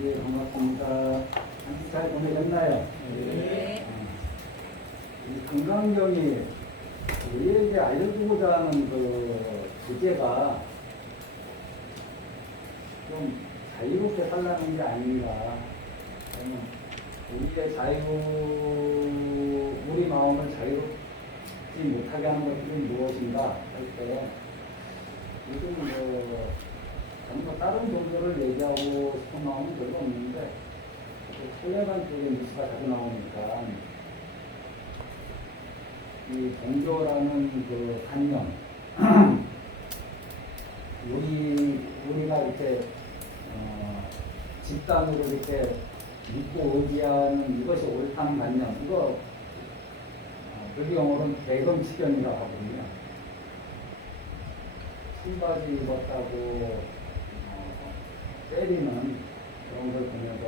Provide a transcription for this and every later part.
예, 반갑습니다. 한 주 잘 보내셨나요? 네. 이 건강경이 우리에게 알려주고자 하는 그 주제가 좀 자유롭게 살라는 게 아닌가. 저는 우리의 우리 마음을 자유롭지 못하게 하는 것들이 무엇인가 할 때, 요즘 전부 다른 종교를 얘기하고 싶은 마음은 별로 없는데, 토레반 쪽의 뉴스가 자주 나오니까, 이 종교라는 그 관념, 우리가 이렇게, 집단으로 이렇게 믿고 의지하는 이것이 옳다는 관념, 이거, 불교용어로는 대금치견이라고 하거든요. 신바지 입었다고, 때리는 그런 걸 보면서,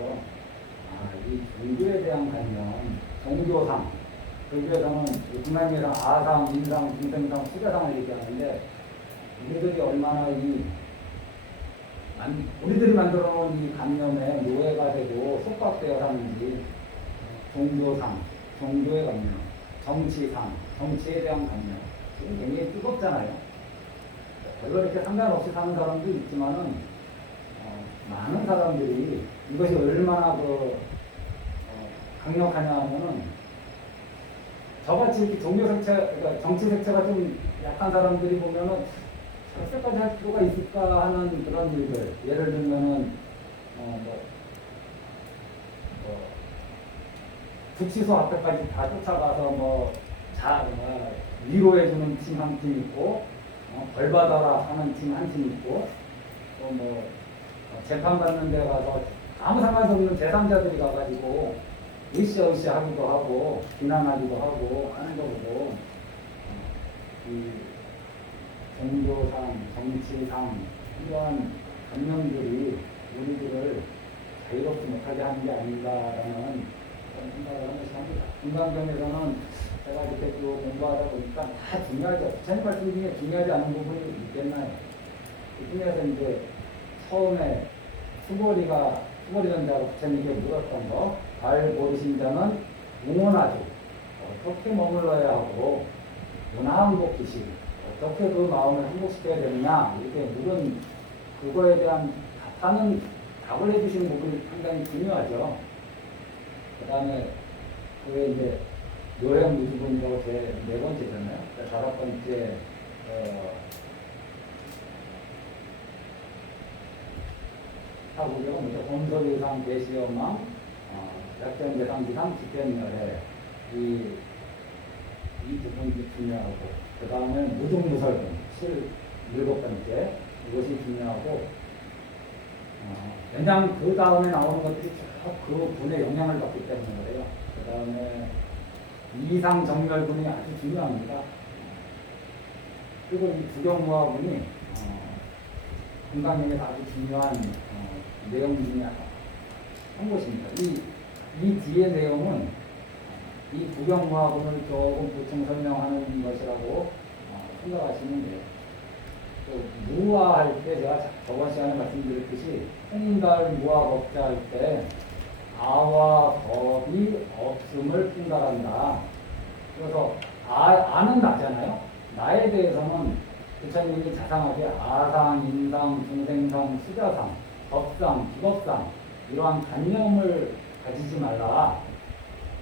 이 종교에 대한 관념, 종교상, 불교에서는 하나님이랑 아상, 인상, 중생상, 수자상을 얘기하는데, 우리들이 얼마나 우리들이 만들어 놓은 이 관념에 노예가 되고 속박되어 사는지, 종교상, 종교의 관념, 정치상, 정치에 대한 관념, 지금 굉장히 뜨겁잖아요. 별로 이렇게 상관없이 사는 사람도 있지만은, 많은 사람들이 이것이 얼마나 강력하냐 하면은, 저같이 종교 색채, 그러니까 정치 색채가 좀 약한 사람들이 보면은, 저렇게까지 할 필요가 있을까 하는 그런 일들. 예를 들면은, 구치소 앞에까지 다 쫓아가서 위로해주는 팀 한 팀 있고, 벌 받아라 하는 팀 한 팀 있고, 또 재판받는 데 가서 아무 상관도 없는 제3자들이 가가지고 으쌰으쌰 하기도 하고 비난하기도 하고 하는 거고, 이 종교상, 정치상 이러한 관념들이 우리들을 자유롭지 못하게 하는 게 아닌가라는 그런 생각을 한 것이 합니다. 인간경에서는 제가 이렇게 또 공부하다 보니까 다 중요하죠. 부처님 말씀 중에 중요하지 않은 부분이 있겠나요? 그 중에서 이제 처음에 수고리전자가 부처님께 물었던 거, 발 모르신 자는 응원하죠. 어떻게 머물러야 하고, 문화항복기시, 어떻게 그 마음을 행복시켜야 되느냐, 이렇게 물은 그거에 대한 답을 해주시는 부분이 상당히 중요하죠. 그 다음에, 그게 이제, 요행무주분이라고 제 4번째잖아요. 5번째, 사구경은 먼저 검소위상 대시연망, 약전대상기상 집견열애, 이 부분이 중요하고, 그 다음에 무중무설분, 7번째, 이것이 중요하고, 왜냐하면 그 다음에 나오는 것들이 그 분에 영향을 받기 때문에 그래요. 그 다음에 이상정멸분이 아주 중요합니다. 그리고 이 구경무화분이 건강에서 아주 중요한 내용 중에 한 것입니다. 이 뒤의 내용은 이 구경무화분을 조금 보충 설명하는 것이라고 생각하시면 돼요. 또 무화할 때 제가 저번 시간에 말씀드렸듯이 홍달 무화법자 할 때 아와 법이 없음을 풍달한다. 그래서 아는 나잖아요. 나에 대해서는 부처님이 자상하게 아상, 인상, 중생상, 수자상, 법상, 비법상 이러한 관념을 가지지 말라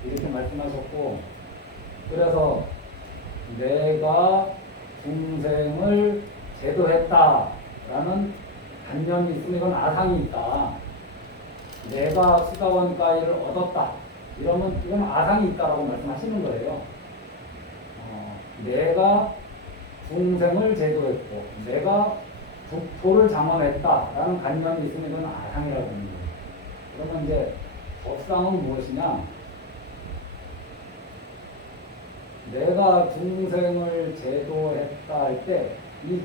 이렇게 말씀하셨고, 그래서 내가 중생을 제도했다라는 관념이 있으면 이건 아상이 있다. 내가 수다원 가위를 얻었다 이러면 이건 아상이 있다라고 말씀하시는 거예요. 내가 중생을 제도했고 내가 국토를 장엄했다라는 관념이 있으면 이건 아상이라고 하는 거예요. 그러면 이제 법상은 무엇이냐? 내가 중생을 제도했다 할 때 이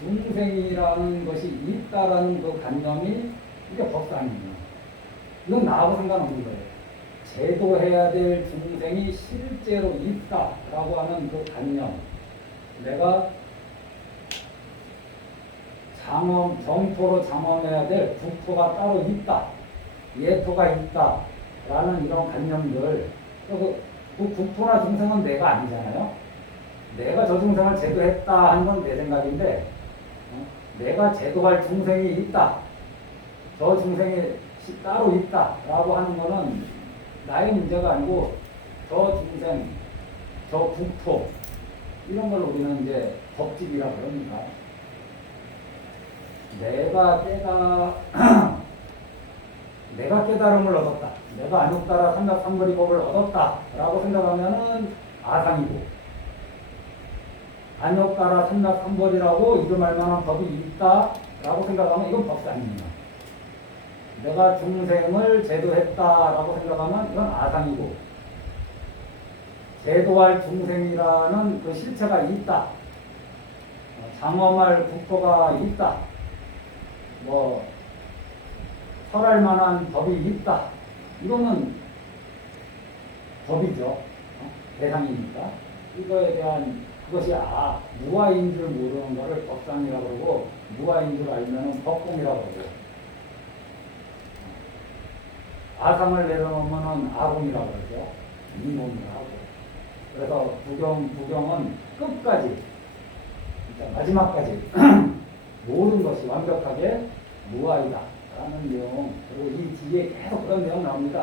중생이라는 것이 있다라는 그 관념이 이게 법상입니다. 이건 나하고 상관없는 거예요. 제도해야 될 중생이 실제로 있다라고 하는 그 관념. 내가 정토로 장엄해야 될 국토가 따로 있다. 예토가 있다. 라는 이런 관념들. 그 국토나 중생은 내가 아니잖아요. 내가 저 중생을 제도했다 하는 건 내 생각인데, 내가 제도할 중생이 있다. 저 중생이 따로 있다. 라고 하는 거는 나의 문제가 아니고, 저 중생, 저 국토, 이런 걸 우리는 이제 법칙이라고 그럽니다. 내가 깨달음을 얻었다. 내가 안욕따라 삼각삼거리법을 얻었다. 라고 생각하면은 아상이고, 안욕따라 삼각삼거리라고 이름할 만한 법이 있다. 라고 생각하면 이건 법상입니다. 내가 중생을 제도했다. 라고 생각하면 이건 아상이고, 제도할 중생이라는 그 실체가 있다. 장엄할 국토가 있다. 설할 만한 법이 있다. 이거는 법이죠. 대상이니까. 이거에 대한 그것이 무아인 줄 모르는 것을 법상이라고 그러고, 무아인 줄 알면 법공이라고 그러고, 아상을 내려놓으면 아공이라고 그러죠. 이몽이라고 하고. 그래서 부경은 끝까지, 그러니까 마지막까지 모든 것이 완벽하게 무아이다 라는 내용. 그리고 이 뒤에 계속 그런 내용 나옵니다.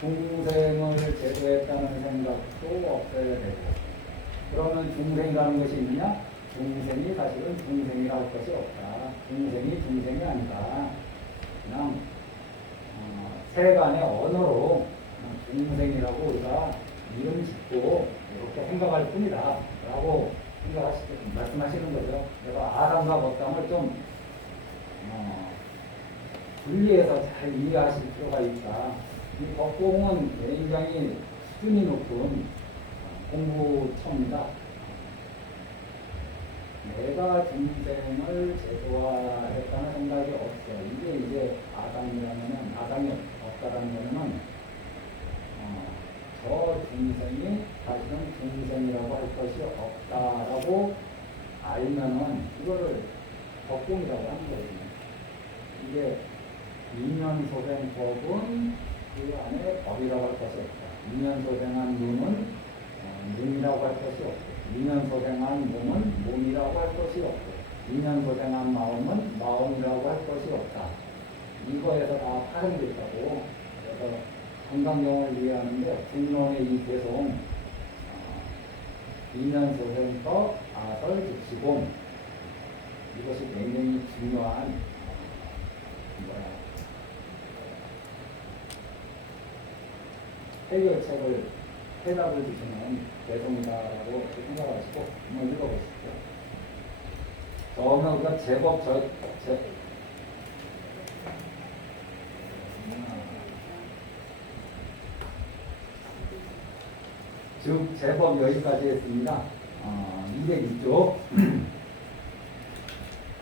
중생을 제도했다는 생각도 없어야 되고, 그러면 중생이라는 것이 있느냐? 중생이 사실은 중생이라 할 것이 없다. 중생이 아니다. 그냥 세간의 언어로 중생이라고 우리가 이름 짓고 이렇게 생각할 뿐이다 라고 말씀하시는 거죠. 내가 아상과 법상을 좀 분리해서 잘 이해하실 필요가 있다. 이 법공은 굉장히 수준이 높은 공부처입니다. 내가 중생을 제도화했다는 생각이 없어. 이게 이제 아상이 없다라는 거는 저 중생이 사실은 중생이라고 할 것이 없다라고 알면은 이거를 법공이라고 하는 거거든요. 이게 인연소생법은 그 안에 법이라고 할 것이 없다. 인연소생한 눈은 눈이라고 할 것이 없고, 인연소생한 몸은 몸이라고 할 것이 없고, 인연소생한 마음은 마음이라고 할 것이 없다. 이거에서 다 파생되어 있다고. 그래서 건강경을 이해하는데 중론의 이 개송 인연소생법 아설즉시공, 이것이 굉장히 중요한 해결책을 해답을 주시는 개송이다라고 생각하시고 한번 읽어보십시오. 처음에 우리가 제법 여기까지 했습니다. 202쪽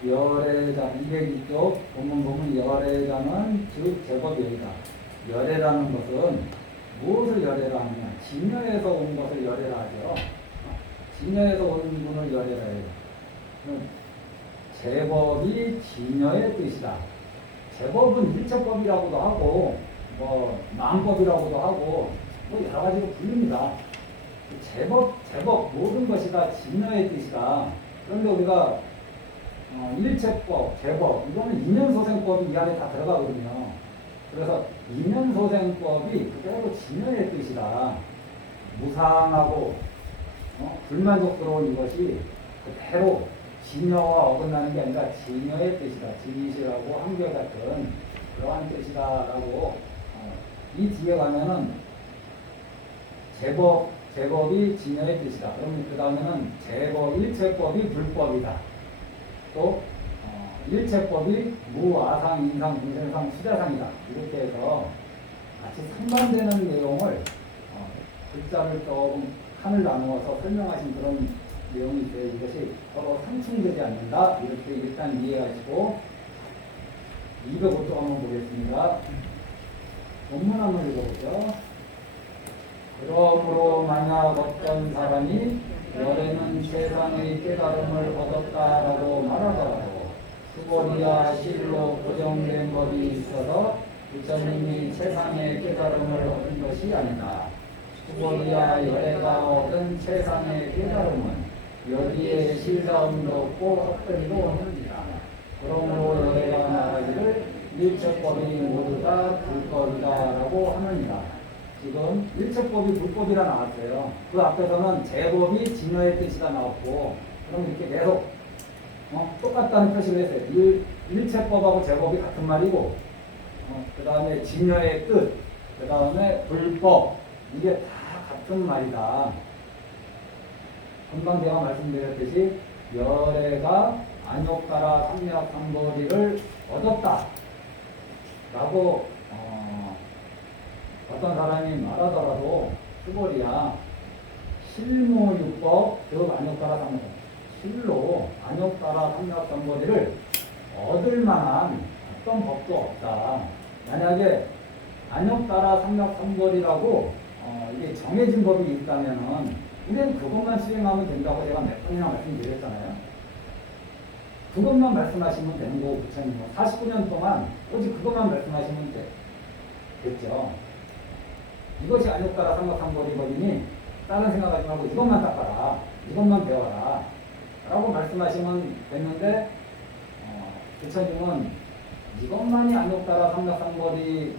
열애자 202쪽 본문 열애자는 즉 제법 여기다. 열애라는 것은 무엇을 열애라 하냐? 진여에서 온 것을 열애라 하죠. 진여에서 온 분을 열애라 해요. 제법이 진여의 뜻이다. 제법은 일체법이라고도 하고 망법이라고도 하고 여러 가지로 불립니다. 제법 모든 것이 다 진여의 뜻이다. 그런데 우리가 일체법, 제법 이거는 인연소생법이 이 안에 다 들어가거든요. 그래서 인연소생법이 그대로 진여의 뜻이다. 무상하고 불만족스러운 이것이 그대로 진여와 어긋나는 게 아니라 진여의 뜻이다. 진이시라고 한결같은 그러한 뜻이다라고 이 뒤에 가면은 제법이 진여의 뜻이다. 그럼 그 다음에는 일체법이 불법이다. 또 일체법이 무아상, 인상, 중생상, 수자상이다. 이렇게 해서 같이 상반되는 내용을 글자를 조금 칸을 나누어서 설명하신 그런 내용이 있어요. 이것이 서로 상충되지 않는다. 이렇게 일단 이해하시고 205쪽 한번 보겠습니다. 본문 한번 읽어보죠. 그러므로 만약 어떤 사람이 열애는 세상의 깨달음을 얻었다라고 말하더라도 수고리와 실로 고정된 법이 있어서 부처님이 세상의 깨달음을 얻은 것이 아니다. 수고리와 열애가 얻은 세상의 깨달음은 여기에 실사음도 없고 헛되이도 없느니라. 그러므로 열애가 말하기를 일체법이 모두 다 불법이다라고 하느니라. 지금 일체법이 불법이라 나왔어요. 그 앞에서는 제법이 진여의 뜻이다 나왔고, 그럼 이렇게 계속 똑같다는 표시를 했어요. 일체법하고 제법이 같은 말이고, 그 다음에 진여의 뜻, 그 다음에 불법, 이게 다 같은 말이다. 금방 제가 말씀드렸듯이 열애가 안욕가라 삼략삼거리를 얻었다 라고 어떤 사람이 말하더라도 수고리야 실무유법 즉 안욕가라 삼략 실로 안욕가라 삼략삼거리를 얻을 만한 어떤 법도 없다. 만약에 안욕가라 삼략삼거리라고 이게 정해진 법이 있다면은 우리는 그것만 수행하면 된다고 제가 몇 번이나 말씀드렸잖아요. 그것만 말씀하시면 되는 거고, 부처님은 49년 동안 오직 그것만 말씀하시면 됐죠. 이것이 안욕가라 삼각삼거리 법이니 다른 생각하지 말고 이것만 닦아라, 이것만 배워라 라고 말씀하시면 됐는데, 부처님은 이것만이 안욕가라 삼각삼거리를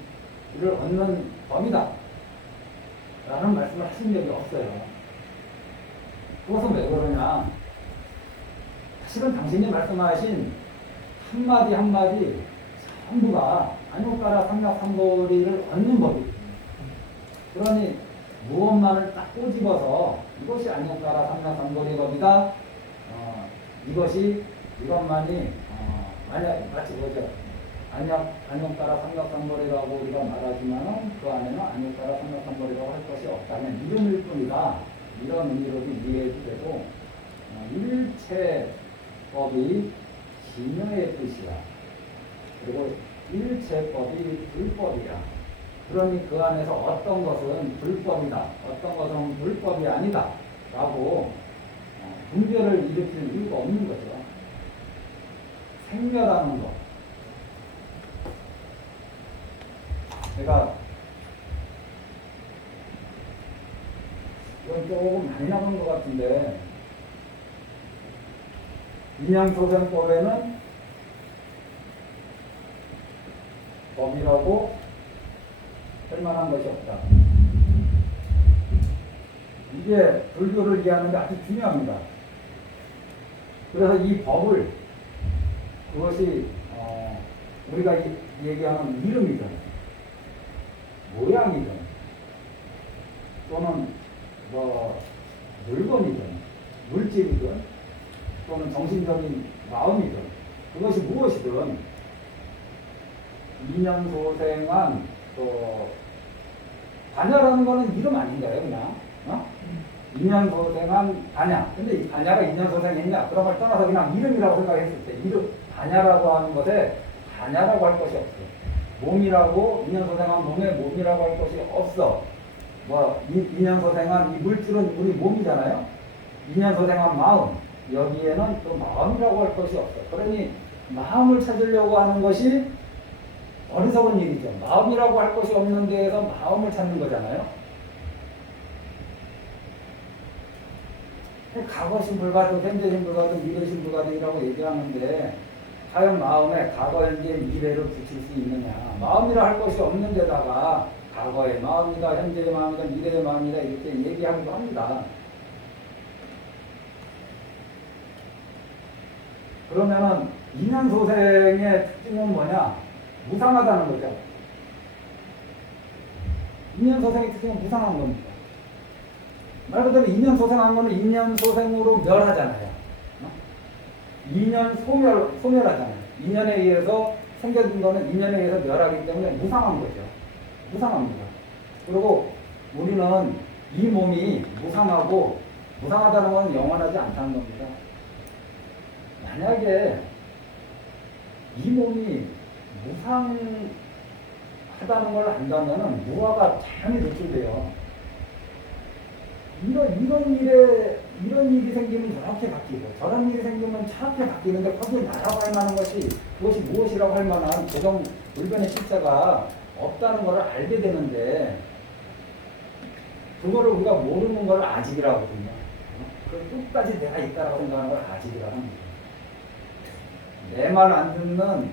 얻는 법이다 라는 말씀을 하신 적이 없어요. 그것은 왜 그러냐? 사실은 당신이 말씀하신 한마디 한마디 전부가 안욕가라 삼략삼거리를 얻는 법이거든요. 그러니 무엇만을 딱 꼬집어서 이것이 안욕가라 삼략삼거리 법이다. 이것만이 만약 마치 그거죠. 안욕가라 삼략삼거리라고 우리가 말하지만은 그 안에는 안욕가라 삼략삼거리라고 할 것이 없다면 이름일 뿐이다. 이런 의미로도 이해해도 되고, 일체법이 진여의 뜻이야. 그리고 일체법이 불법이야. 그러니 그 안에서 어떤 것은 불법이다, 어떤 것은 불법이 아니다 라고 분별을 일으킬 이유가 없는 거죠. 생멸하는 것. 제가 이건 조금 많이 나간 것 같은데, 인양소생법에는 법이라고 할 만한 것이 없다. 이게 불교를 이해하는 게 아주 중요합니다. 그래서 이 법을, 그것이 우리가 얘기하는 이름이든 모양이든 또는 물건이든 물질이든 또는 정신적인 마음이든 그것이 무엇이든 인연소생한 또 반야라는 거는 이름 아닌가요? 그냥 인연소생한 반야. 근데 이 반야가 인연소생했냐? 그런 걸 떠나서 그냥 이름이라고 생각했을 때 이름 반야라고 하는 것에 반야라고 할 것이 없어. 몸이라고 인연소생한 몸에 몸이라고 할 것이 없어. 인연소생한 이 물질은 우리 몸이잖아요. 인연소생한 마음, 여기에는 또 마음이라고 할 것이 없어. 그러니 마음을 찾으려고 하는 것이 어리석은 일이죠. 마음이라고 할 것이 없는 데에서 마음을 찾는 거잖아요. 과거신 불가능, 현재신 불가능, 미래신 불가능이라고 얘기하는데 과연 마음에 과거, 현재, 미래를 붙일 수 있느냐. 마음이라 할 것이 없는 데다가 과거의 마음이다, 현재의 마음이다, 미래의 마음이다 이렇게 얘기하기도 합니다. 그러면은 인연소생의 특징은 뭐냐? 무상하다는 거죠. 인연소생의 특징은 무상한 겁니다. 말 그대로 인연소생한 거는 인연소생으로 멸하잖아요. 소멸하잖아요. 인연에 의해서 생겨진 거는 인연에 의해서 멸하기 때문에 무상한 거죠. 무상합니다. 그리고 우리는 이 몸이 무상하다는 건 영원하지 않다는 겁니다. 만약에 이 몸이 무상하다는 걸 안다면 무아가 자연히 노출돼요. 이런 일에 이런 일이 생기면 저렇게 바뀌고 저런 일이 생기면 저렇게 바뀌는데 거기에 나라고 할 만한 것이 그것이 무엇이라고 할 만한 고정 불변의 실체가 없다는 것을 알게 되는데 그거를 우리가 모르는 걸 아직이라고 하거든요. 그 끝까지 내가 있다라고 생각하는 걸 아직이라고 합니다. 내 말 안 듣는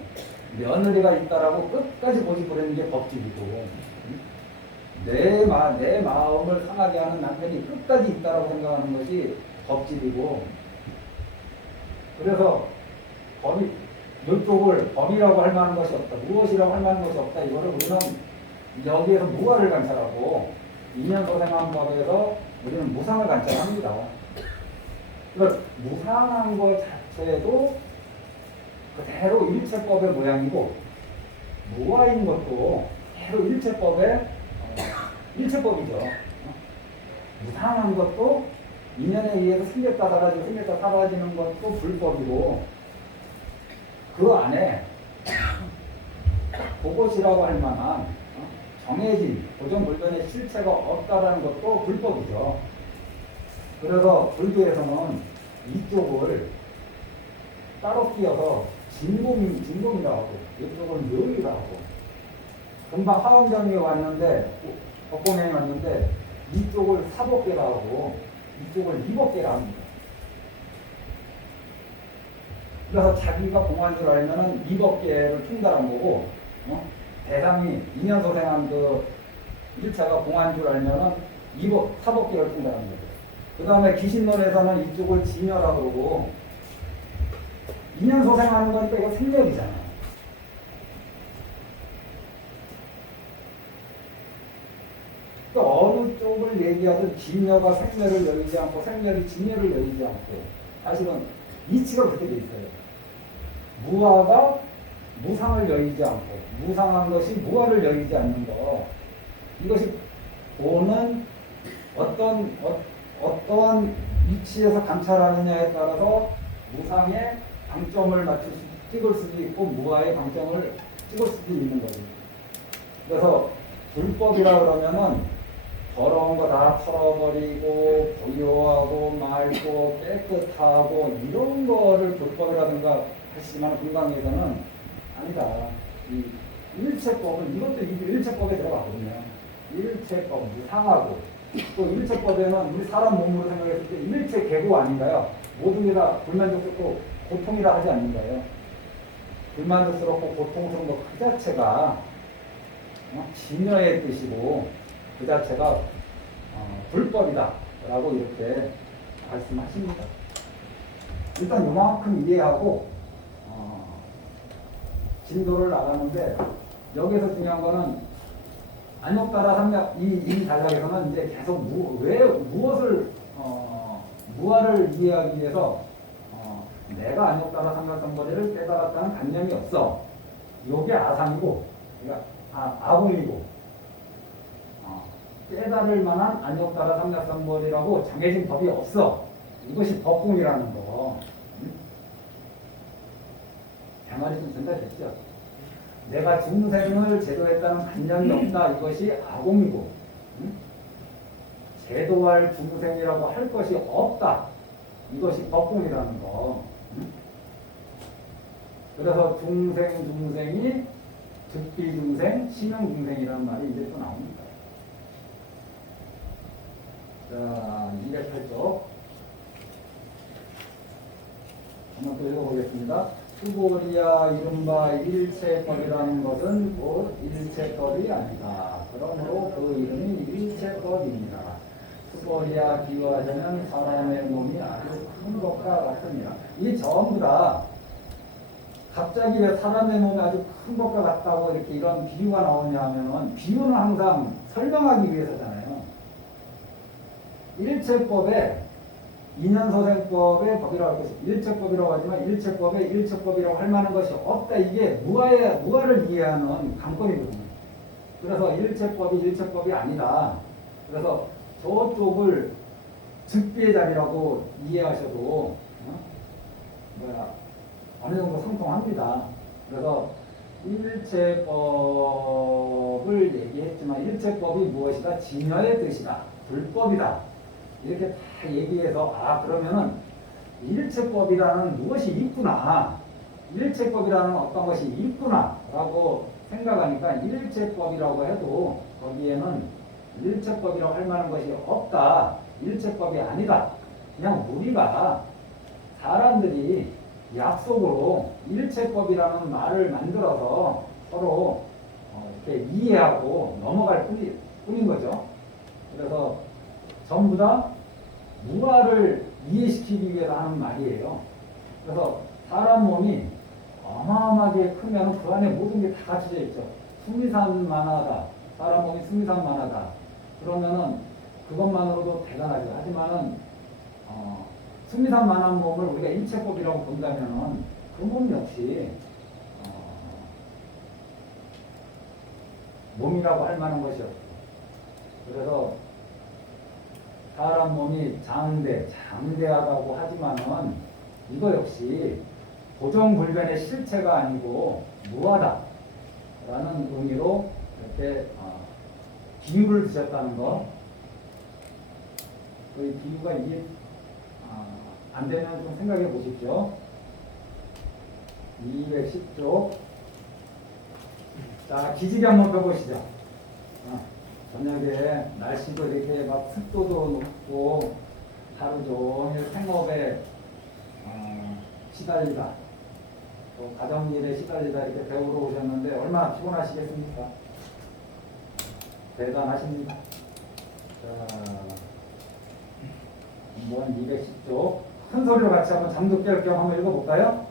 며느리가 있다라고 끝까지 고집부리는 게 법칙이고 내 마음을 상하게 하는 남편이 끝까지 있다라고 생각하는 것이 법칙이고 그래서 이쪽을 법이라고 할 만한 것이 없다. 무엇이라고 할 만한 것이 없다. 이거를 우리는 여기에서 무아를 관찰하고 인연소생함법에서 우리는 무상을 관찰합니다. 그래서 무상한 것 자체도 그대로 일체법의 모양이고 무아인 것도 그대로 일체법이죠. 무상한 것도 인연에 의해서 생겼다 사라지고 생겼다 사라지는 것도 불법이고 그 안에 그것이라고 할 만한 정해진 고정불변의 실체가 없다라는 것도 불법이죠. 그래서 불교에서는 이쪽을 따로 끼어서 진공이라고 하고 이쪽은 묘이라고 하고 금방 하원경에 왔는데 법공행에 왔는데 이쪽을 사법계라 하고 이쪽을 이법계라 합니다. 그래서 자기가 공한 줄 알면은 이법계를 충달한 거고 대상이 인연소생한 그 1차가 공한 줄 알면은 사법계를 충달한 거고 그 다음에 귀신론에서는 이쪽을 진여라고 그러고 인연소생하는 거니까 이거 생멸이잖아요. 또 어느 쪽을 얘기하든 진여가 생멸을 여의지 않고 생멸이 진여를 여의지 않고 사실은 이치가 그렇게 돼 있어요. 무아가 무상을 여의지 않고 무상한 것이 무아를 여의지 않는 거 이것이 보는 어떠한 위치에서 관찰하느냐에 따라서 무상의 방점을 찍을 수도 있고 무아의 방점을 찍을 수도 있는 거죠. 그래서 불법이라 그러면은 더러운 거 다 털어버리고 고요하고 맑고 깨끗하고 이런 거를 불법이라든가 하시지만 금강에서는 아니다. 이 일체법은 이것도 일체법에 들어가거든요. 일체법, 무상하고 또 일체법에는 우리 사람 몸으로 생각했을 때 일체 계고 아닌가요? 모든 게 다 불만족스럽고 고통이라 하지 않는가요? 불만족스럽고 고통스러운 것 그 자체가 진여의 뜻이고 그 자체가 불법이다 라고 이렇게 말씀하십니다. 일단 요만큼 이해하고 진도를 나가는데 여기서 중요한 거는 안욕따라 삼약 이 단락에서는 이제 계속 무엇을 무아를 이해하기 위해서 내가 안욕따라 삼약삼거리를 깨달았다는 관념이 없어. 요게 아상이고 그러니까 아공이고 깨달을 만한 안욕따라 삼약삼거리라고 정해진 법이 없어. 이것이 법궁이라는 거. 대말이 좀 전달됐죠. 내가 중생을 제도했다는 관념이 없다. 이것이 아공이고 제도할 중생이라고 할 것이 없다. 이것이 법궁이라는 거. 그래서 중생이 득비중생, 신용중생이라는 말이 이제 또 나옵니다. 자, 208쪽 한번 또 읽어보겠습니다. 수고리야 이른바 일체법이라는 것은 곧 일체법이 아니다. 그러므로 그 이름이 일체법입니다. 수고리야 비유하자면 사람의 몸이 아주 큰 것과 같습니다. 이 전부 다 갑자기 왜 사람의 몸이 아주 큰 것과 같다고 이렇게 이런 비유가 나오냐 하면은 비유는 항상 설명하기 위해서잖아요. 일체법에 인연소생법의 법이라고 할 것이 일체법이라고 하지만 일체법에 일체법이라고 할 만한 것이 없다. 이게 무아를 이해하는 관건이거든요. 그래서 일체법이 아니다. 그래서 저쪽을 즉비의 자리라고 이해하셔도 어느 정도 상통합니다. 그래서 일체법을 얘기했지만 일체법이 무엇이다? 진여의 뜻이다. 불법이다. 이렇게 다 얘기해서 그러면은 일체법이라는 무엇이 있구나, 일체법이라는 어떤 것이 있구나라고 생각하니까 일체법이라고 해도 거기에는 일체법이라고 할 만한 것이 없다. 일체법이 아니다. 그냥 우리가 사람들이 약속으로 일체법이라는 말을 만들어서 서로 이렇게 이해하고 넘어갈 뿐인 거죠. 그래서 전부 다 무아를 이해시키기 위해서 하는 말이에요. 그래서 사람 몸이 어마어마하게 크면 그 안에 모든 게 다 갖춰져 있죠. 수미산만하다. 사람 몸이 수미산만하다. 그러면은 그것만으로도 대단하죠. 하지만은 수미산만한 몸을 우리가 일체법이라고 본다면은 그 몸 역시 몸이라고 할 만한 것이 없고, 그래서 사람 몸이 장대하다고 하지만은 이거 역시 고정불변의 실체가 아니고 무하다라는 의미로 이렇게 비유를 드셨다는 거. 그 비유가 이해 안 되면 좀 생각해 보십시오. 210쪽. 자, 기지개 한번 펴보시죠. 저녁에 날씨도 이렇게 막 습도도 높고 하루 종일 생업에 시달리다, 또 가정일에 시달리다 이렇게 배우러 오셨는데 얼마나 피곤하시겠습니까? 대단하십니다. 자, 한번 210쪽 큰 소리로 같이 한번 잠도 깰 겸 한번 읽어볼까요?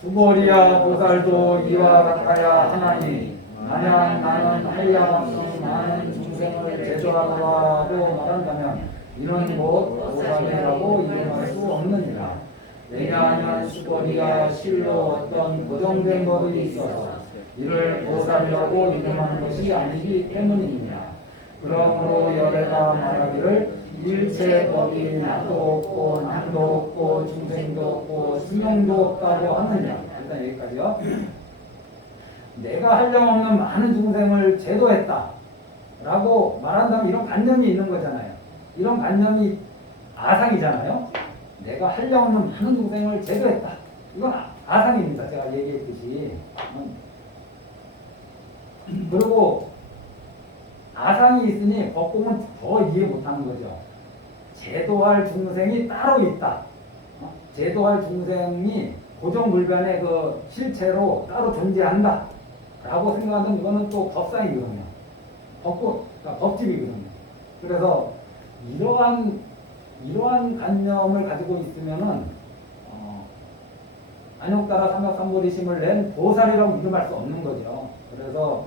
수고리야 보살도 이와 같아야 하나니 만약 나는 한량없이 많은 중생을 제도하노라고 말한다면 이는 곧 보살이라고 이름할 수 없느니라. 왜냐하면 수고리야 실로 어떤 고정된 법이 있어서 이를 보살이라고 이름하는 것이 아니기 때문이니라. 그러므로 열애가 말하기를 일체법이 나도 없고 남도 없고 중생도 없고 수명도 없다고 하느냐. 일단 여기까지요. 내가 한량없는 많은 중생을 제도했다 라고 말한다면 이런 관념이 있는 거잖아요. 이런 관념이 아상이잖아요. 내가 한량없는 많은 중생을 제도했다. 이건 아상입니다. 제가 얘기했듯이. 그리고 아상이 있으니 법공은 더 이해 못하는 거죠. 제도할 중생이 따로 있다. 제도할 중생이 고정불변의 그 실체로 따로 존재한다 라고 생각하면 이거는 또 법상이거든요. 그러니까 법집이거든요. 그래서 이러한 관념을 가지고 있으면은 안욕따라 삼각삼보리심을 낸 보살이라고 이름할 수 없는 거죠. 그래서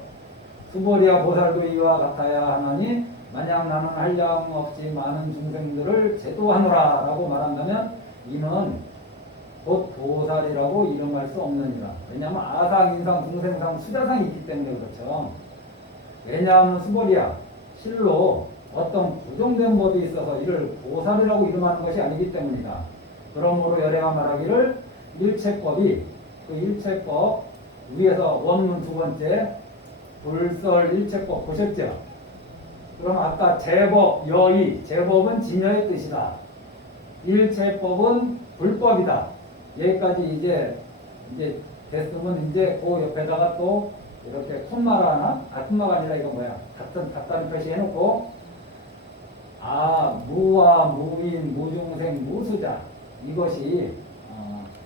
수보리야 보살도 이와 같아야 하나니 만약 나는 한량 없이 많은 중생들을 제도하노라 라고 말한다면 이는 곧 보살이라고 이름할 수 없느니라. 왜냐하면 아상, 인상, 중생상, 수자상이 있기 때문에 그렇죠. 왜냐하면 수보리야 실로 어떤 고정된 법이 있어서 이를 보살이라고 이름하는 것이 아니기 때문이다. 그러므로 열애가 말하기를 일체법이, 그 일체법 위에서 원문 두 번째 불설 일체법 보셨죠? 그럼 아까 제법, 여의, 제법은 진여의 뜻이다. 일체법은 불법이다. 여기까지 이제 됐으면 이제 그 옆에다가 또 이렇게 콤마가 하나? 콤마가 아니라 이거 뭐야? 같다는 표시 해놓고 무와 무인, 무중생, 무수자 이것이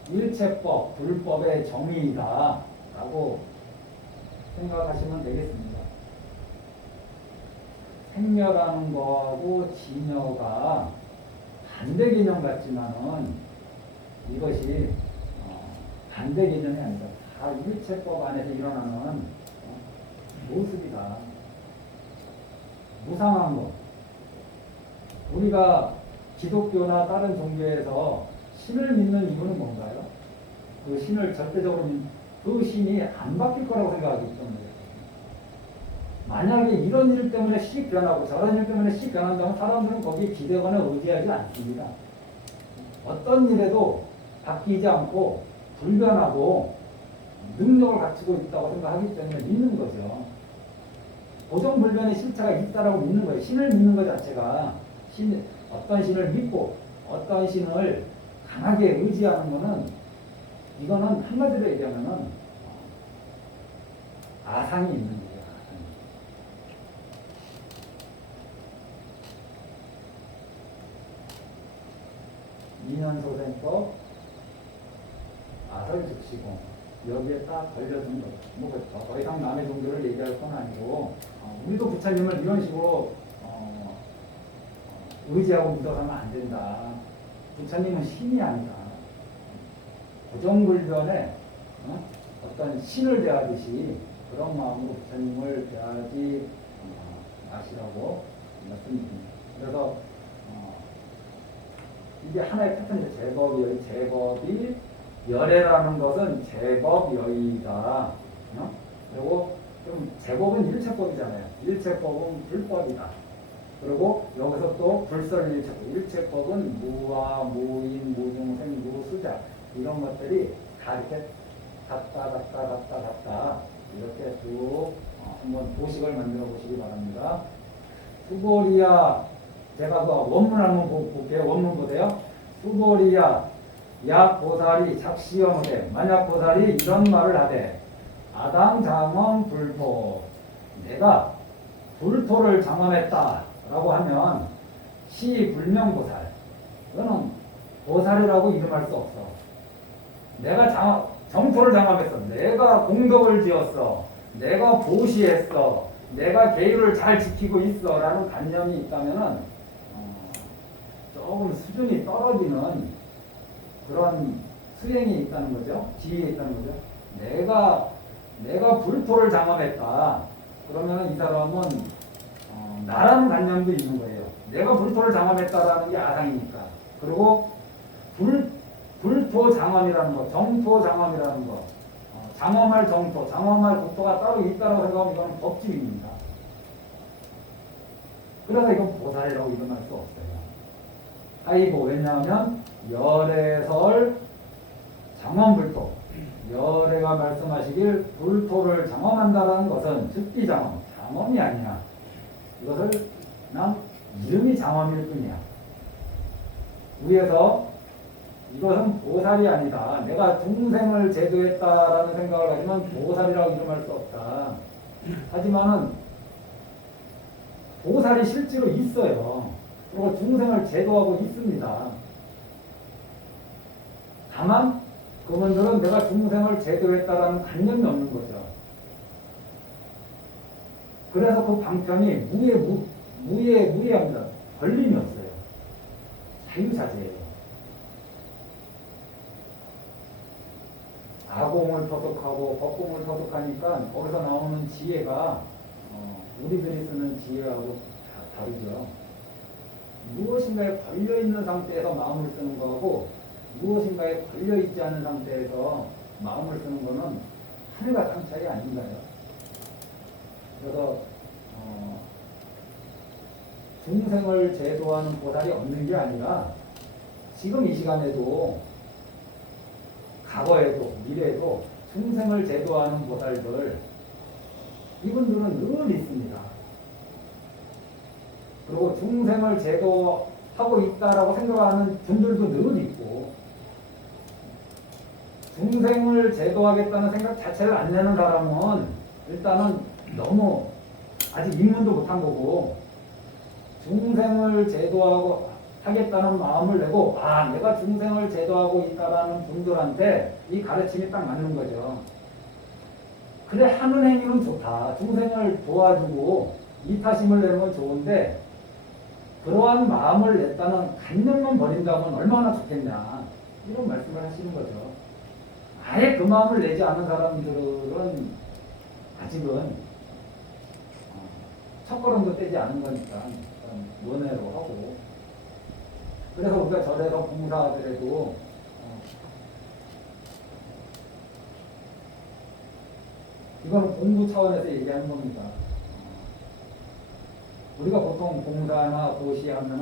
일체법, 불법의 정의이다 라고 생각하시면 되겠습니다. 생멸하는 거하고 진여가 반대 개념 같지만은 이것이 반대 개념이 아니다. 다 일체법 안에서 일어나는 모습이다. 무상한 것. 우리가 기독교나 다른 종교에서 신을 믿는 이유는 뭔가요? 그 신을 절대적으로 그 신이 안 바뀔 거라고 생각하기 때문에. 만약에 이런 일 때문에 씩 변하고 저런 일 때문에 씩 변한다면 사람들은 거기에 기대거나 의지하지 않습니다. 어떤 일에도 바뀌지 않고 불변하고 능력을 갖추고 있다고 생각하기 때문에 믿는 거죠. 고정불변의 실체가 있다라고 믿는 거예요. 신을 믿는 것 자체가 어떤 신을 믿고 어떤 신을 강하게 의지하는 거는 이거는 한마디로 얘기하면은 아상이 있는 거예요. 이년소생법 아설즉시공 여기에 딱 걸려든 거. 더 이상 남의 종교를 얘기할 건 아니고 우리도 부처님을 이런 식으로 의지하고 믿어서는 안 된다. 부처님은 신이 아니다. 고정불변에 어떤 신을 대하듯이 그런 마음으로 부처님을 대하지 마시라고 말씀드립니다. 그래서 이게 하나의 패턴이죠. 제법이 제법이 열애라는 것은 제법여의다. 그리고 좀 제법은 일체법이잖아요. 일체법은 불법이다. 그리고 여기서 또 불설일체법. 일체법은 무와 무인, 무중생, 무수자 이런 것들이 다 이렇게 같다 이렇게 쭉 한번 도식을 만들어 보시기 바랍니다. 수보리야, 제가 그 원문 한번 볼게요. 원문 보세요. 수보리야 야 보살이 작시여무되 만약 보살이 이런 말을 하되 아당 장엄 불토 내가 불토를 장엄했다 라고 하면 시 불명보살 이거는 보살이라고 이름할 수 없어. 내가 정토를 장엄했어. 내가 공덕을 지었어. 내가 보시했어. 내가 계율을 잘 지키고 있어 라는 관념이 있다면은 조금 수준이 떨어지는 그런 수행이 있다는 거죠. 지위에 있다는 거죠. 내가 불토를 장엄했다. 그러면 이 사람은 나라는 관념도 있는 거예요. 내가 불토를 장엄했다라는 게 아상이니까. 그리고 불토 장엄이라는 거, 정토 장엄이라는 거, 장엄할 정토, 장엄할 국토가 따로 있다고 생각하면 이건 법집입니다. 그래서 이건 보살이라고 이름할 수 없어요. 아이고, 왜냐하면 열애설 장엄불토, 열애가 말씀하시길 불토를 장엄한다라는 것은 즉비장엄, 장엄이 아니야. 이것을 그냥 이름이 장엄일 뿐이야. 위에서 이것은 보살이 아니다. 내가 중생을 제도했다라는 생각을 하지만 보살이라고 이름할 수 없다. 하지만은 보살이 실제로 있어요. 그리고 중생을 제도하고 있습니다. 다만 그분들은 내가 중생을 제도했다라는 관념이 없는 거죠. 그래서 그 방편이 무예합니다. 걸림이 없어요. 자유자재예요. 아공을 터득하고 법공을 터득하니까 거기서 나오는 지혜가 우리들이 쓰는 지혜하고 다르죠. 무엇인가에 걸려있는 상태에서 마음을 쓰는 거하고 무엇인가에 걸려있지 않은 상태에서 마음을 쓰는 거는 하늘과 땅 차이 아닌가요? 그래서 중생을 제도하는 보살이 없는 게 아니라 지금 이 시간에도 과거에도 미래에도 중생을 제도하는 보살들 이분들은 늘 있습니다. 그리고 중생을 제도하고 있다라고 생각하는 분들도 늘 있고 중생을 제도하겠다는 생각 자체를 안 내는 사람은 일단은 너무 아직 입문도 못한 거고 중생을 제도하고 하겠다는 마음을 내고 내가 중생을 제도하고 있다라는 분들한테 이 가르침이 딱 맞는 거죠. 그래 하는 행위는 좋다. 중생을 도와주고 이타심을 내는 건 좋은데 그러한 마음을 냈다는 관념만 버린다면 얼마나 좋겠냐 이런 말씀을 하시는 거죠. 아예 그 마음을 내지 않은 사람들은 아직은 첫걸음도 떼지 않은 거니까 논외로 하고 그래서 우리가 절에서 봉사하더라도 이거는 공부 차원에서 얘기하는 겁니다. 우리가 보통 봉사나 고시하면은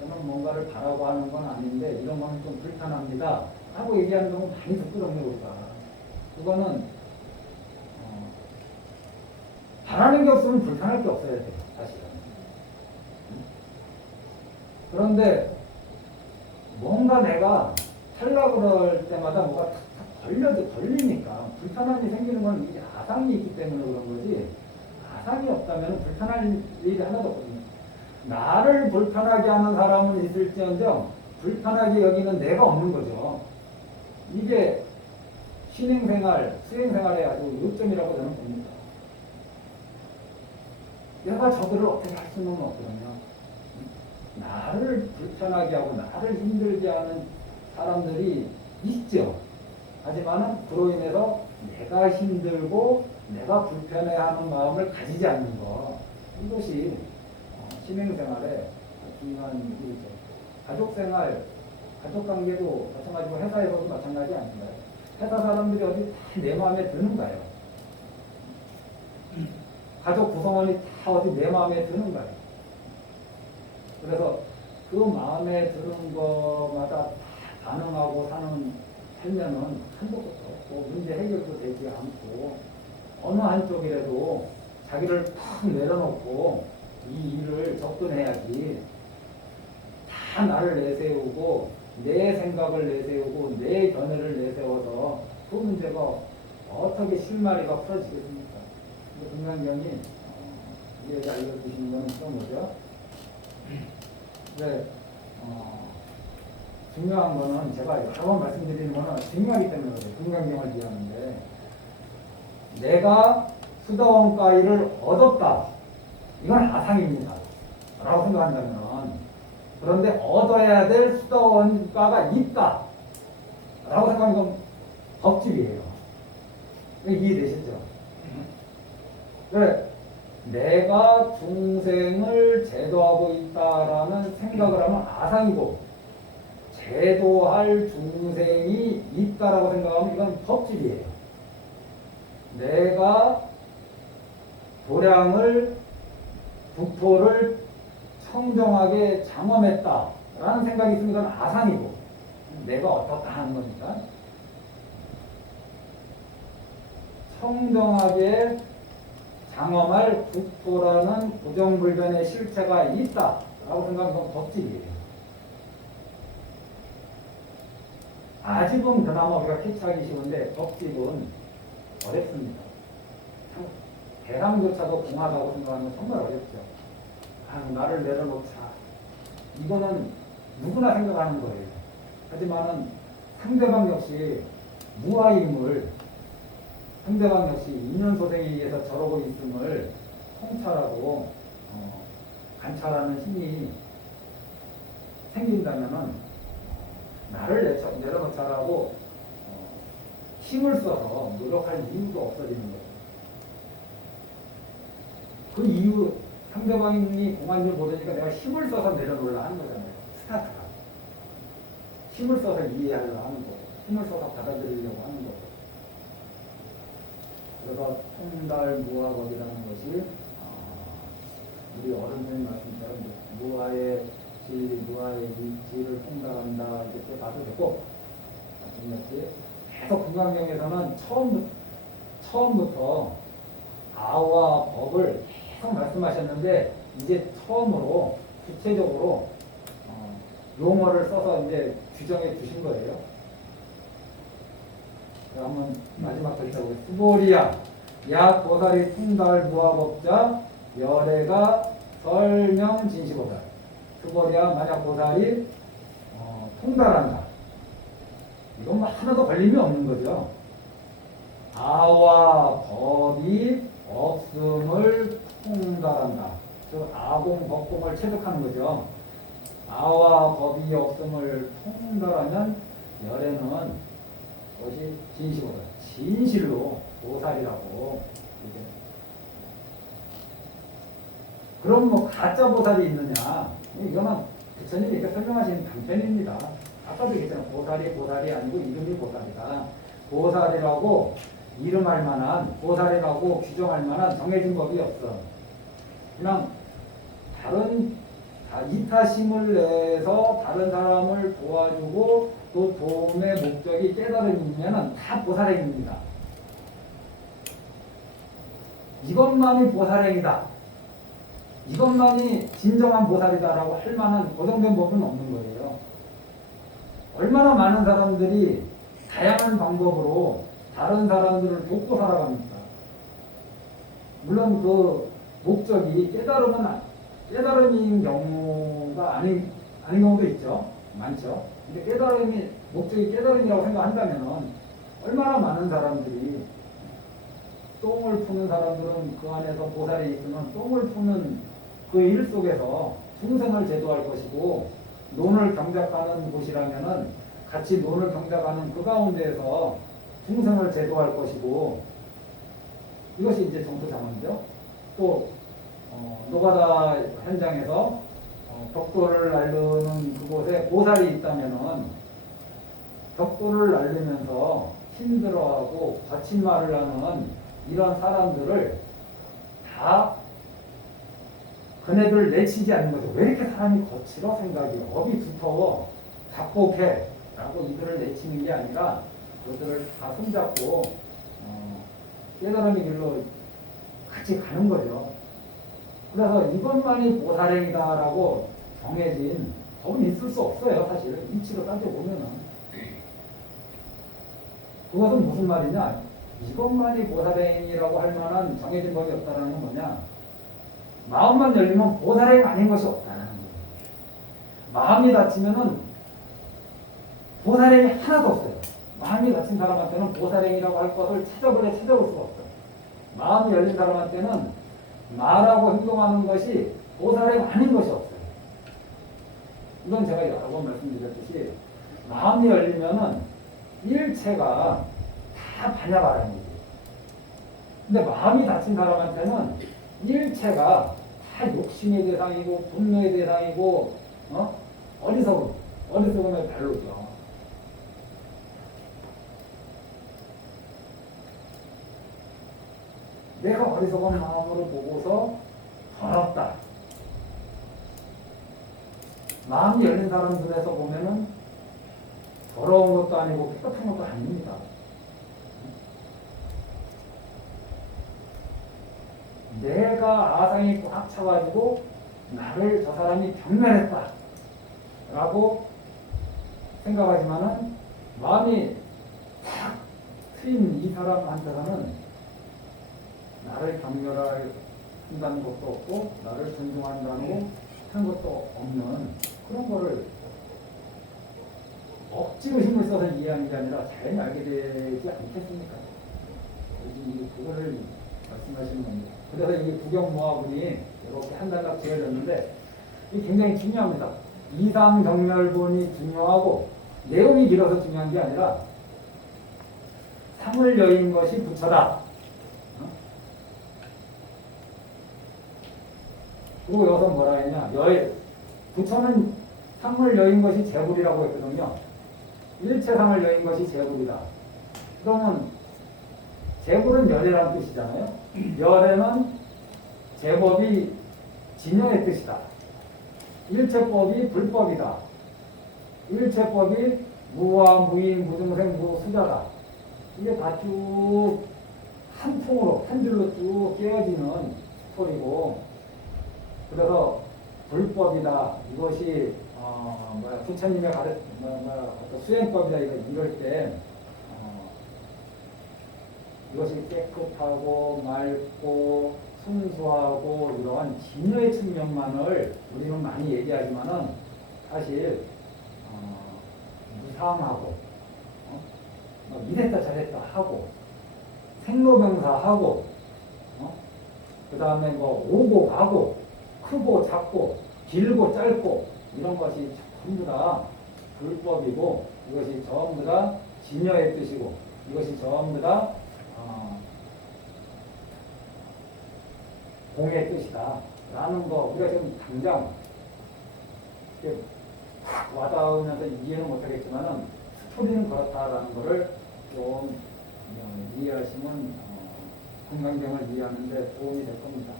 저는 뭔가를 바라고 하는 건 아닌데 이런 거는 좀 불편합니다 하고 얘기하는 경우 많이 듣거든요. 우리가 그거는 바라는 게 없으면 불편할 게 없어야 돼요. 사실은 그런데 뭔가 내가 하려고 그럴 때마다 뭐가 탁탁 걸리니까 불편함이 생기는 건 이게 아상이 있기 때문에 그런 거지, 아상이 없다면 불편할 일이 하나도 없거든요. 나를 불편하게 하는 사람은 있을지언정 불편하게 여기는 내가 없는 거죠. 이게 신행생활, 수행생활의 아주 요점이라고 저는 봅니다. 내가 저들을 어떻게 할 수는 없거든요. 나를 불편하게 하고 나를 힘들게 하는 사람들이 있죠. 하지만 그로 인해서 내가 힘들고 내가 불편해하는 마음을 가지지 않는 것, 이것이 신행생활의 중요한 일이죠. 가족생활, 가족관계도 마찬가지고 회사에서도 마찬가지 아닌가요? 회사 사람들이 어디 다 내 마음에 드는가요? 가족 구성원이 다 어디 내 마음에 드는가요? 그래서 그 마음에 드는 것마다 다 반응하고 살면은 한도 끝도 없고 문제 해결도 되지 않고 어느 한쪽이라도 자기를 탁 내려놓고 이 일을 접근해야지, 다 나를 내세우고 내 생각을 내세우고 내 견해를 내세워서 그 문제가 어떻게 실마리가 풀어지겠습니까? 금강경이 이렇게 알려주시는 거는 그런 거죠. 네, 중요한 거는 제가 여러 번 말씀드리는 거는 중요하기 때문에 그래요. 금강경을 이해하는데, 내가 수다원 가위를 얻었다, 이건 아상입니다 라고 생각한다면, 그런데 얻어야 될 수다원가가 있다 라고 생각하는 건 법칙이에요. 이해되시죠? 그래, 내가 중생을 제도하고 있다라는 생각을 하면 아상이고, 제도할 중생이 있다라고 생각하면 이건 법칙이에요. 내가 도량을, 국토를 청정하게 장엄했다라는 생각이 있으면 이건 아상이고, 내가 어떻다 하는 거니까. 청정하게 장엄할 국토라는 고정불변의 실체가 있다라고 생각하는 건 법칙이에요. 아직은 그나마 우리가 캐치하기 쉬운데 법칙은 어렵습니다. 대상조차도 공하다고 생각하면 정말 어렵죠. 나를 내려놓자, 이거는 누구나 생각하는 거예요. 하지만은 상대방 역시 무아임을, 상대방 역시 인연소생에 의해서 저러고 있음을 통찰하고 관찰하는 힘이 생긴다면은 나를 내려놓자라고 힘을 써서 노력할 이유도 없어지는 거죠. 그 이유, 상대방이 공한 줄 모르니까 내가 힘을 써서 내려놓으려 하는 거잖아요. 스타트가. 힘을 써서 이해하려고 하는 거고, 힘을 써서 받아들이려고 하는 거고. 그래서 통달무아법이라는 것이 우리 어른들이 말씀처럼 무아의 질, 무아의 일지를 통달한다, 이렇게 봐도 되고, 계속 금강경에서는 처음부터 아와 법을 계속 말씀하셨는데, 이제 처음으로 구체적으로 용어를 써서 이제 규정해 주신 거예요. 한번 마지막 글자 보겠습니다. 수보리야, 야 보살이 통달 무아법자, 열애가 설명 진시보살. 수보리야, 만약 보살이 통달한다, 이건 뭐 하나도 걸림이 없는 거죠. 아와 법이 없음을 통달한다. 즉 아공, 법공을 체득하는 거죠. 아와 법이 없음을 통달하면 열애는 그것이 진시보다 진실로 보살이라고. 그럼 뭐 가짜 보살이 있느냐? 이거는 부처님이 이렇게 설명하신 단편입니다. 아까도 얘기했잖아요. 보살이 아니고 이름이 보살이다. 보살이라고 이름할 만한, 보살이라고 규정할 만한 정해진 법이 없어. 그냥 다른 이타심을 내서 다른 사람을 도와주고 또 도움의 목적이 깨달음이면 다 보살행입니다. 이것만이 보살행이다 이것만이 진정한 보살이다라고 할 만한 고정된 법은 없는 거예요. 얼마나 많은 사람들이 다양한 방법으로 다른 사람들을 돕고 살아갑니까? 물론 그 목적이 깨달음인 경우가 아닌 경우도 있죠. 많죠. 근데 목적이 깨달음이라고 생각한다면 얼마나 많은 사람들이 똥을 푸는 사람들은 그 안에서 보살이 있으면 똥을 푸는 그 일 속에서 중생을 제도할 것이고, 논을 경작하는 곳이라면은 같이 논을 경작하는 그 가운데에서 중생을 제도할 것이고, 이것이 이제 정토장언이죠. 또 노가다 현장에서 벽돌을 날르는 그곳에 보살이 있다면은 벽돌을 날리면서 힘들어하고 거친 말을 하는 이런 사람들을 다 그네들 내치지 않는 거죠. 왜 이렇게 사람이 거칠어? 생각이 업이 두터워 답복해 라고 이들을 내치는 게 아니라 그들을 다 손잡고 깨달음의 길로 같이 가는 거죠. 그래서 이것만이 보살행이다라고 정해진 법은 있을 수 없어요. 사실 이치로 따져보면은. 그것은 무슨 말이냐, 이것만이 보살행이라고 할 만한 정해진 법이 없다라는 건 뭐냐, 마음만 열리면 보살행 아닌 것이 없다는 거예요. 마음이 닫히면은 보살행이 하나도 없어요. 마음이 닫힌 사람한테는 보살행이라고 할 것을 찾아볼 수가 없어요. 마음이 열린 사람한테는 말하고 행동하는 것이 보살행 아닌 것이 없어요. 이건 제가 여러 번 말씀드렸듯이 마음이 열리면은 일체가 다 반야바라는 거죠. 근데 마음이 닫힌 사람한테는 일체가 다 욕심의 대상이고 분노의 대상이고 어리석음의 발로죠. 내가 어리석은 마음으로 보고서 더럽다. 마음이 열린 사람들에서 보면은 더러운 것도 아니고 깨끗한 것도 아닙니다. 내가 아상이 꽉 차가지고 나를 저 사람이 경멸했다 라고 생각하지만은 마음이 탁 트인 이 사람한테서는 나를 경멸한다는 것도 없고 나를 존중한다는 하는 것도 없는 그런 거를 억지로 힘을 써서 이해하는 게 아니라 자연히 알게 되지 않겠습니까? 그거를 말씀하시는 겁니다. 그래서 이 구경모화분이 이렇게 한 단락 지어졌는데 이게 굉장히 중요합니다. 이상정멸분이 중요하고 내용이 길어서 중요한 게 아니라 상을 여인 것이 부처다. 그리고 여기서 뭐라 했냐, 부처는 상을 여인 것이 제불이라고 했거든요. 일체상을 여인 것이 제불이다. 그러면 제불은 열애라는 뜻이잖아요. 열애는 제법이 진여의 뜻이다. 일체법이 불법이다. 일체법이 무와 무인 무중생 무수자다. 이게 다 쭉 한 통으로 한 줄로 쭉 깨어지는 소리고, 그래서 불법이다. 이것이 부처님의 수행법이다. 이럴 때 이것이 깨끗하고 맑고 순수하고 이러한 진여의 측면만을 우리는 많이 얘기하지만은 사실 무상하고 이랬다 저랬다 하고 생로병사하고 그 다음에 오고 가고 크고 작고 길고 짧고 이런 것이 전부 다 불법이고, 이것이 전부 다 진여의 뜻이고, 이것이 전부 다 공의 뜻이다 라는 거 우리가 지금 당장 확 와닿으면서 이해는 못하겠지만은 스토리는 그렇다라는 거를 좀 이해하시면 건강경을 이해하는데 도움이 될 겁니다.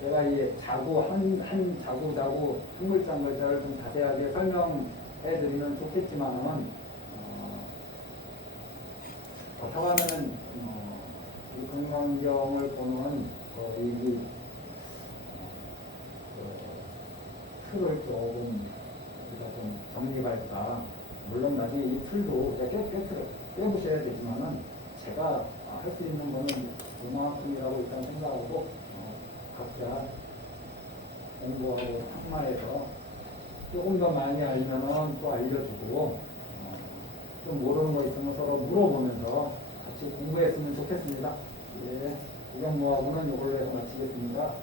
제가 이 자구 한 자구 한 글자 한 글자를 좀 자세하게 설명해 드리면 좋겠지만은 그렇다고 하면은 이 건강경을 보는 이 틀을 조금 우리가 좀 정립할까. 물론 나중에 이 틀도 깨보셔야 되지만은 제가 할 수 있는 거는 이만큼이라고 일단 생각하고 각자 공부하고 학마에서 조금 더 많이 알면은 또 알려주고 좀 모르는 거 있으면 서로 물어보면서 같이 공부했으면 좋겠습니다. 예, 이경무하고는 이걸로 해서 마치겠습니다.